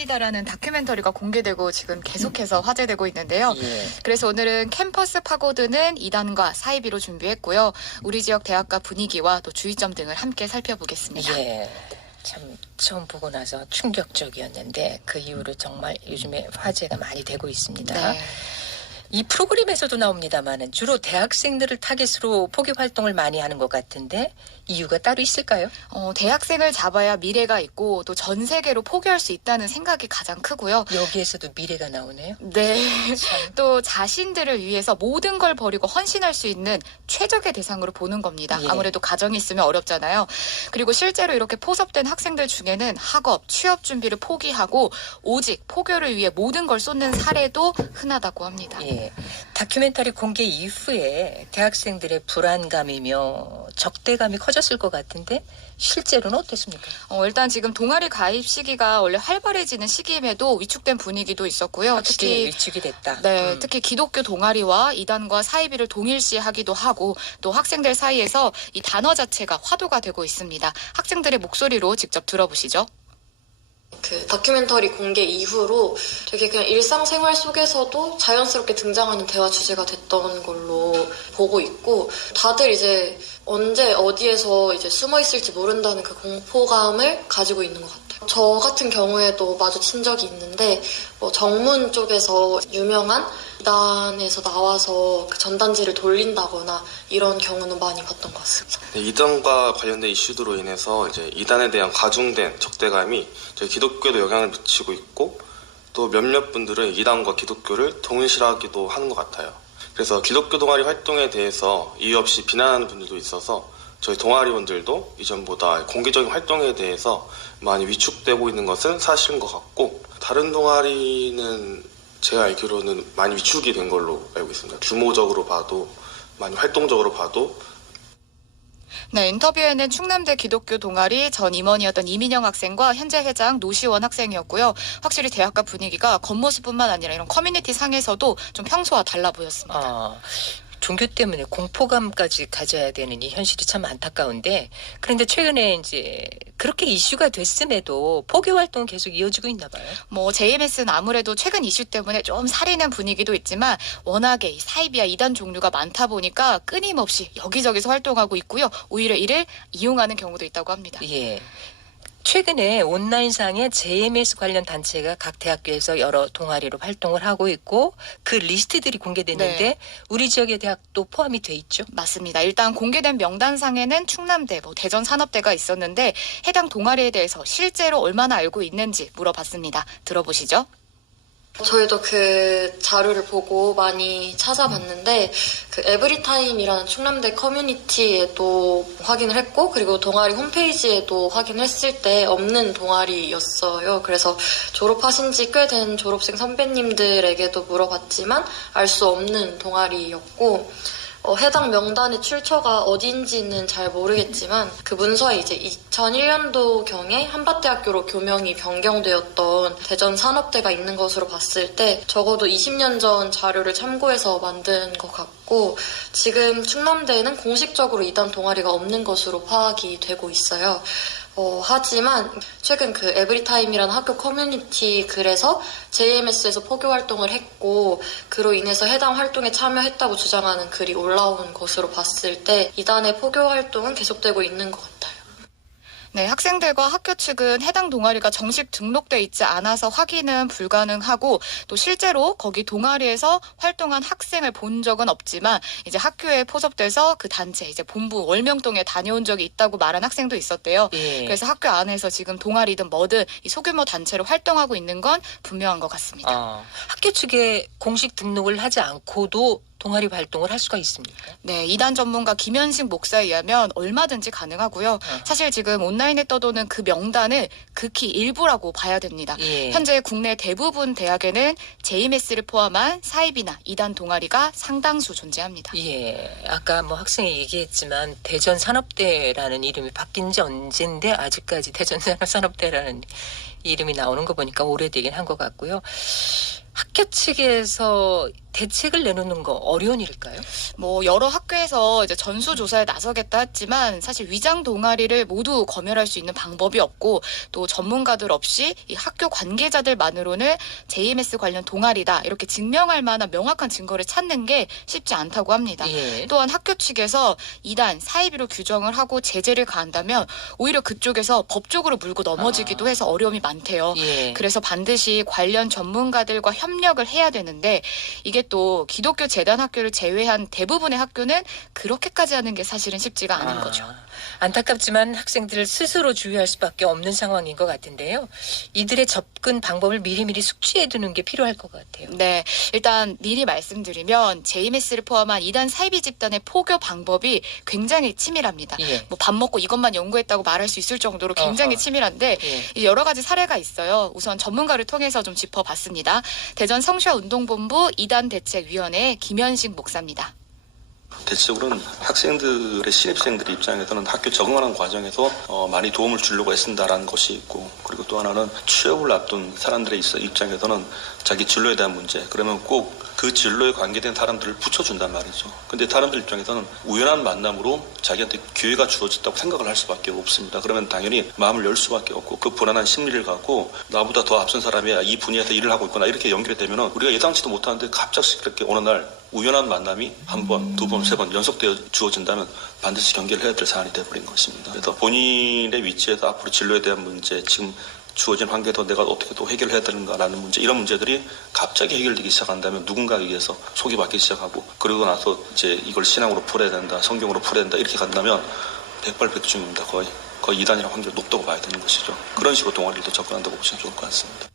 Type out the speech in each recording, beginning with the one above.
시민이다라는 다큐멘터리가 공개되고 지금 계속해서 화제되고 있는데요. 예. 그래서 오늘은 캠퍼스 파고드는 이단과 사이비로 준비했고요. 우리 지역 대학가 분위기와 또 주의점 등을 함께 살펴보겠습니다. 예. 참 처음 보고 나서 충격적이었는데 그 이후로 정말 요즘에 화제가 많이 되고 있습니다. 네. 이 프로그램에서도 나옵니다만은 주로 대학생들을 타깃으로 포교 활동을 많이 하는 것 같은데 이유가 따로 있을까요? 대학생을 잡아야 미래가 있고 또 전 세계로 포교할 수 있다는 생각이 가장 크고요. 여기에서도 미래가 나오네요. 네. 또 자신들을 위해서 모든 걸 버리고 헌신할 수 있는 최적의 대상으로 보는 겁니다. 예. 아무래도 가정이 있으면 어렵잖아요. 그리고 실제로 이렇게 포섭된 학생들 중에는 학업, 취업 준비를 포기하고 오직 포교를 위해 모든 걸 쏟는 사례도 흔하다고 합니다. 예. 다큐멘터리 공개 이후에 대학생들의 불안감이며 적대감이 커졌을 것 같은데 실제로는 어땠습니까? 일단 지금 동아리 가입 시기가 원래 활발해지는 시기임에도 위축된 분위기도 있었고요. 확실히 위축이 됐다. 네, 특히 기독교 동아리와 이단과 사이비를 동일시하기도 하고 또 학생들 사이에서 이 단어 자체가 화두가 되고 있습니다. 학생들의 목소리로 직접 들어보시죠. 그 다큐멘터리 공개 이후로 되게 그냥 일상생활 속에서도 자연스럽게 등장하는 대화 주제가 됐던 걸로 보고 있고, 다들 이제 언제 어디에서 이제 숨어 있을지 모른다는 그 공포감을 가지고 있는 것 같아요. 저 같은 경우에도 마주친 적이 있는데 정문 쪽에서 유명한 이단에서 나와서 그 전단지를 돌린다거나 이런 경우는 많이 봤던 것 같습니다. 네, 이단과 관련된 이슈들로 인해서 이제 이단에 대한 과중된 적대감이 저희 기독교에도 영향을 미치고 있고 또 몇몇 분들은 이단과 기독교를 동일시하기도 하는 것 같아요. 그래서 기독교 동아리 활동에 대해서 이유 없이 비난하는 분들도 있어서 저희 동아리원들도 이전보다 공개적인 활동에 대해서 많이 위축되고 있는 것은 사실인 것 같고, 다른 동아리는 제가 알기로는 많이 위축이 된 걸로 알고 있습니다. 규모적으로 봐도 많이 활동적으로 봐도. 네, 인터뷰에는 충남대 기독교 동아리 전 임원이었던 이민영 학생과 현재 회장 노시원 학생이었고요. 확실히 대학가 분위기가 겉모습뿐만 아니라 이런 커뮤니티 상에서도 좀 평소와 달라 보였습니다. 종교 때문에 공포감까지 가져야 되는 이 현실이 참 안타까운데, 그런데 최근에 이제 그렇게 이슈가 됐음에도 포교 활동은 계속 이어지고 있나 봐요. JMS는 아무래도 최근 이슈 때문에 좀 살이는 분위기도 있지만 워낙에 이 사이비와 이단 종류가 많다 보니까 끊임없이 여기저기서 활동하고 있고요. 오히려 이를 이용하는 경우도 있다고 합니다. 예. 최근에 온라인상에 JMS 관련 단체가 각 대학교에서 여러 동아리로 활동을 하고 있고 그 리스트들이 공개됐는데 네. 우리 지역의 대학도 포함이 돼 있죠. 맞습니다. 일단 공개된 명단상에는 충남대, 대전산업대가 있었는데 해당 동아리에 대해서 실제로 얼마나 알고 있는지 물어봤습니다. 들어보시죠. 저희도 그 자료를 보고 많이 찾아봤는데 그 에브리타임이라는 충남대 커뮤니티에도 확인을 했고, 그리고 동아리 홈페이지에도 확인을 했을 때 없는 동아리였어요. 그래서 졸업하신 지 꽤 된 졸업생 선배님들에게도 물어봤지만 알 수 없는 동아리였고, 해당 명단의 출처가 어딘지는 잘 모르겠지만 그 문서에 이제 2001년도경에 한밭대학교로 교명이 변경되었던 대전산업대가 있는 것으로 봤을 때 적어도 20년 전 자료를 참고해서 만든 것 같고, 지금 충남대에는 공식적으로 이단 동아리가 없는 것으로 파악이 되고 있어요. 하지만 최근 그 에브리타임이라는 학교 커뮤니티 글에서 JMS에서 포교 활동을 했고 그로 인해서 해당 활동에 참여했다고 주장하는 글이 올라온 것으로 봤을 때 이단의 포교 활동은 계속되고 있는 것 같아요. 네, 학생들과 학교 측은 해당 동아리가 정식 등록돼 있지 않아서 확인은 불가능하고 또 실제로 거기 동아리에서 활동한 학생을 본 적은 없지만 이제 학교에 포섭돼서 그 단체 이제 본부 월명동에 다녀온 적이 있다고 말한 학생도 있었대요. 예. 그래서 학교 안에서 지금 동아리든 뭐든 이 소규모 단체로 활동하고 있는 건 분명한 것 같습니다. 학교 측에 공식 등록을 하지 않고도 동아리 활동을 할 수가 있습니까? 네, 이단 전문가 김현식 목사에 의하면 얼마든지 가능하고요. 사실 지금 온라인에 떠도는 그 명단은 극히 일부라고 봐야 됩니다. 예. 현재 국내 대부분 대학에는 JMS를 포함한 사이비나 이단 동아리가 상당수 존재합니다. 예. 아까 학생이 얘기했지만 대전산업대라는 이름이 바뀐 지 언젠데 아직까지 대전산업대라는 이름이 나오는 거 보니까 오래되긴 한 것 같고요. 학교 측에서 대책을 내놓는 거 어려운 일일까요? 뭐 여러 학교에서 이제 전수조사에 나서겠다 했지만 사실 위장 동아리를 모두 검열할 수 있는 방법이 없고 또 전문가들 없이 이 학교 관계자들만으로는 JMS 관련 동아리다 이렇게 증명할 만한 명확한 증거를 찾는 게 쉽지 않다고 합니다. 예. 또한 학교 측에서 이단 사이비로 규정을 하고 제재를 가한다면 오히려 그쪽에서 법적으로 물고 넘어지기도 해서 어려움이 많대요. 예. 그래서 반드시 관련 전문가들과 협력을 해야 되는데 이게 또 기독교 재단 학교를 제외한 대부분의 학교는 그렇게까지 하는 게 사실은 쉽지가 않은 거죠. 안타깝지만 학생들을 스스로 주의할 수밖에 없는 상황인 것 같은데요. 이들의 접근 방법을 미리미리 숙지해 두는 게 필요할 것 같아요. 네, 일단 미리 말씀드리면 JMS를 포함한 이단 사이비 집단의 포교 방법이 굉장히 치밀합니다. 예. 뭐 밥 먹고 이것만 연구했다고 말할 수 있을 정도로 굉장히 어허. 치밀한데 예. 여러 가지 사례가 있어요. 우선 전문가를 통해서 좀 짚어봤습니다. 대전 성시화운동본부 이단대책위원회 김현식 목사입니다. 대체적으로는 학생들의 신입생들의 입장에서는 학교 적응하는 과정에서 많이 도움을 주려고 애쓴다라는 것이 있고, 그리고 또 하나는 취업을 앞둔 사람들의 입장에서는 자기 진로에 대한 문제, 그러면 꼭 그 진로에 관계된 사람들을 붙여준단 말이죠. 근데 사람들 입장에서는 우연한 만남으로 자기한테 기회가 주어졌다고 생각을 할 수밖에 없습니다. 그러면 당연히 마음을 열 수밖에 없고 그 불안한 심리를 갖고 나보다 더 앞선 사람이 이 분야에서 일을 하고 있구나 이렇게 연결이 되면 우리가 예상치도 못하는데 갑자기 그렇게 어느 날 우연한 만남이 한 번, 두 번, 세 번 연속되어 주어진다면 반드시 경계를 해야 될 사안이 되어버린 것입니다. 그래서 본인의 위치에서 앞으로 진로에 대한 문제, 지금 주어진 환경에서 내가 어떻게 또 해결해야 되는가라는 문제, 이런 문제들이 갑자기 해결되기 시작한다면 누군가에 의해서 속이 바뀌기 시작하고, 그러고 나서 이제 이걸 신앙으로 풀어야 된다, 성경으로 풀어야 된다 이렇게 간다면 백발백중입니다. 거의 이단이라는 확률이 높다고 봐야 되는 것이죠. 그런 식으로 동아리도 접근한다고 보시면 좋을 것 같습니다.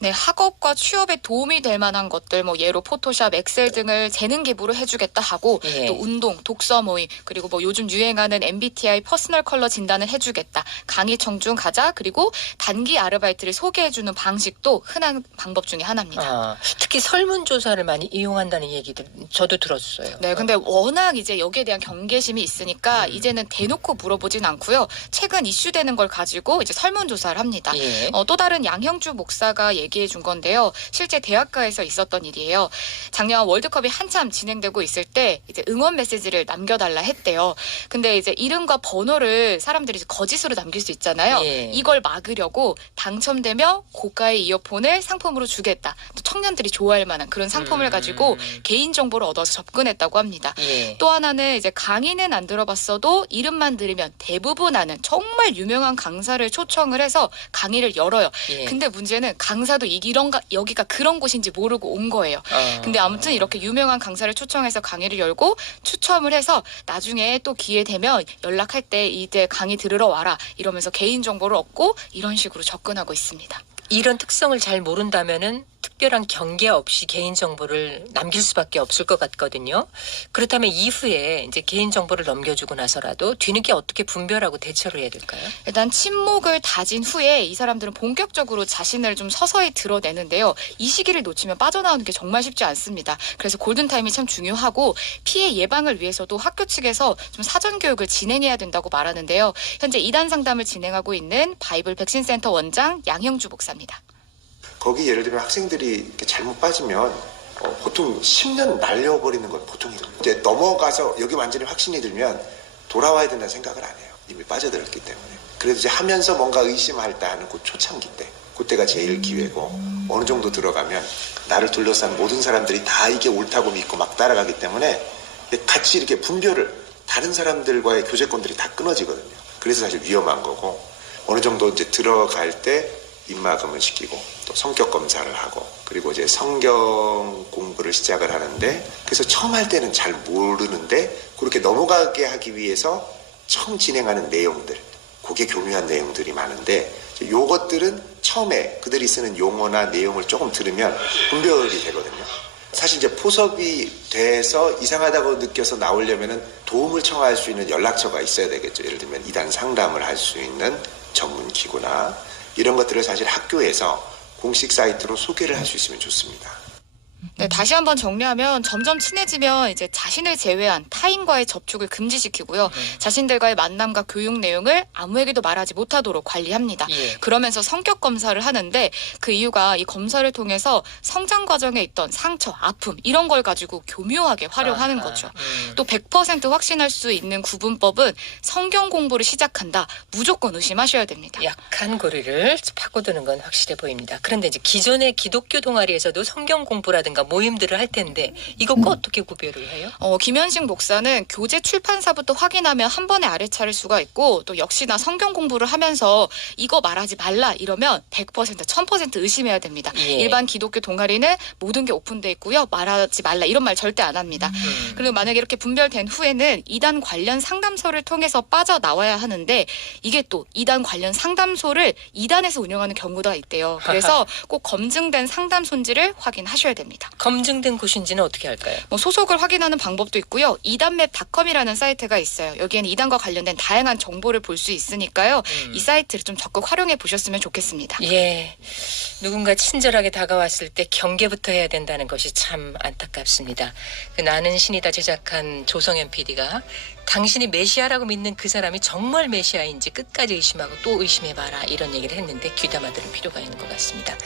네, 학업과 취업에 도움이 될 만한 것들, 뭐 예로 포토샵, 엑셀 등을 재능 기부를 해주겠다 하고 예. 또 운동, 독서 모임, 그리고 뭐 요즘 유행하는 MBTI 퍼스널 컬러 진단을 해주겠다, 강의 청중 가자, 그리고 단기 아르바이트를 소개해주는 방식도 흔한 방법 중에 하나입니다. 특히 설문조사를 많이 이용한다는 얘기들 저도 들었어요. 네, 근데 워낙 이제 여기에 대한 경계심이 있으니까 이제는 대놓고 물어보진 않고요. 최근 이슈되는 걸 가지고 이제 설문조사를 합니다. 예. 또 다른 양형주 목사가 얘기해 준 건데요. 실제 대학가에서 있었던 일이에요. 작년 월드컵이 한참 진행되고 있을 때 이제 응원 메시지를 남겨달라 했대요. 근데 이제 이름과 번호를 사람들이 거짓으로 남길 수 있잖아요. 예. 이걸 막으려고 당첨되면 고가의 이어폰을 상품으로 주겠다. 또 청년들이 좋아할 만한 그런 상품을 가지고 개인 정보를 얻어서 접근했다고 합니다. 예. 또 하나는 이제 강의는 안 들어봤어도 이름만 들으면 대부분 아는 정말 유명한 강사를 초청을 해서 강의를 열어요. 예. 근데 문제는 강사도 여기가 그런 곳인지 모르고 온 거예요. 근데 아무튼 이렇게 유명한 강사를 초청해서 강의를 열고 추첨을 해서 나중에 또 기회 되면 연락할 때 이제 강의 들으러 와라 이러면서 개인 정보를 얻고 이런 식으로 접근하고 있습니다. 이런 특성을 잘 모른다면은 특별한 경계 없이 개인 정보를 남길 수밖에 없을 것 같거든요. 그렇다면 이후에 이제 개인 정보를 넘겨주고 나서라도 뒤늦게 어떻게 분별하고 대처를 해야 될까요? 일단 침묵을 다진 후에 이 사람들은 본격적으로 자신을 좀 서서히 드러내는데요. 이 시기를 놓치면 빠져나오는 게 정말 쉽지 않습니다. 그래서 골든타임이 참 중요하고 피해 예방을 위해서도 학교 측에서 좀 사전 교육을 진행해야 된다고 말하는데요. 현재 2단 상담을 진행하고 있는 바이블 백신센터 원장 양형주 목사입니다. 거기 예를 들면 학생들이 이렇게 잘못 빠지면 보통 10년 날려버리는 건 보통이거든요. 이제 넘어가서 여기 완전히 확신이 들면 돌아와야 된다는 생각을 안 해요. 이미 빠져들었기 때문에. 그래도 이제 하면서 뭔가 의심할 때 하는 그 초창기 때, 그때가 제일 기회고, 어느 정도 들어가면 나를 둘러싼 모든 사람들이 다 이게 옳다고 믿고 막 따라가기 때문에 같이 이렇게 분별을, 다른 사람들과의 교제권들이 다 끊어지거든요. 그래서 사실 위험한 거고, 어느 정도 이제 들어갈 때 입막음을 시키고 또 성격 검사를 하고 그리고 이제 성경 공부를 시작을 하는데, 그래서 처음 할 때는 잘 모르는데 그렇게 넘어가게 하기 위해서 처음 진행하는 내용들, 그게 교묘한 내용들이 많은데, 요것들은 처음에 그들이 쓰는 용어나 내용을 조금 들으면 분별이 되거든요. 사실 이제 포섭이 돼서 이상하다고 느껴서 나오려면은 도움을 청할 수 있는 연락처가 있어야 되겠죠. 예를 들면 2단 상담을 할 수 있는 전문 기구나 이런 것들을 사실 학교에서 공식 사이트로 소개를 할 수 있으면 좋습니다. 네, 다시 한번 정리하면 점점 친해지면 이제 자신을 제외한 타인과의 접촉을 금지시키고요. 자신들과의 만남과 교육 내용을 아무에게도 말하지 못하도록 관리합니다. 예. 그러면서 성격 검사를 하는데 그 이유가 이 검사를 통해서 성장 과정에 있던 상처, 아픔 이런 걸 가지고 교묘하게 활용하는 아하, 거죠. 또 100% 확신할 수 있는 구분법은 성경 공부를 시작한다. 무조건 의심하셔야 됩니다. 약한 고리를 파고드는 건 확실해 보입니다. 그런데 이제 기존의 기독교 동아리에서도 성경 공부라든가 모임들을 할 텐데 이것과 어떻게 구별을 해요? 김현식 목사는 교재 출판사부터 확인하면 한 번에 알아차릴 수가 있고 또 역시나 성경 공부를 하면서 이거 말하지 말라 이러면 100% 1000% 의심해야 됩니다. 예. 일반 기독교 동아리는 모든 게 오픈돼 있고요. 말하지 말라 이런 말 절대 안 합니다. 그리고 만약에 이렇게 분별된 후에는 이단 관련 상담소를 통해서 빠져나와야 하는데 이게 또 이단 관련 상담소를 이단에서 운영하는 경우가 있대요. 그래서 꼭 검증된 상담소인지를 확인하셔야 됩니다. 검증된 곳인지는 어떻게 할까요? 소속을 확인하는 방법도 있고요. 이단맵닷컴이라는 사이트가 있어요. 여기에는 이단과 관련된 다양한 정보를 볼 수 있으니까요. 이 사이트를 좀 적극 활용해 보셨으면 좋겠습니다. 예. 누군가 친절하게 다가왔을 때 경계부터 해야 된다는 것이 참 안타깝습니다. 그 나는 신이다 제작한 조성현 PD가 당신이 메시아라고 믿는 그 사람이 정말 메시아인지 끝까지 의심하고 또 의심해봐라 이런 얘기를 했는데 귀담아 들을 필요가 있는 것 같습니다.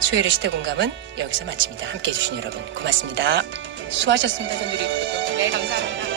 수요일의 시대공감은 여기서 마칩니다. 함께해 주신 여러분 고맙습니다. 수고하셨습니다. 전두리 부도. 네, 감사합니다.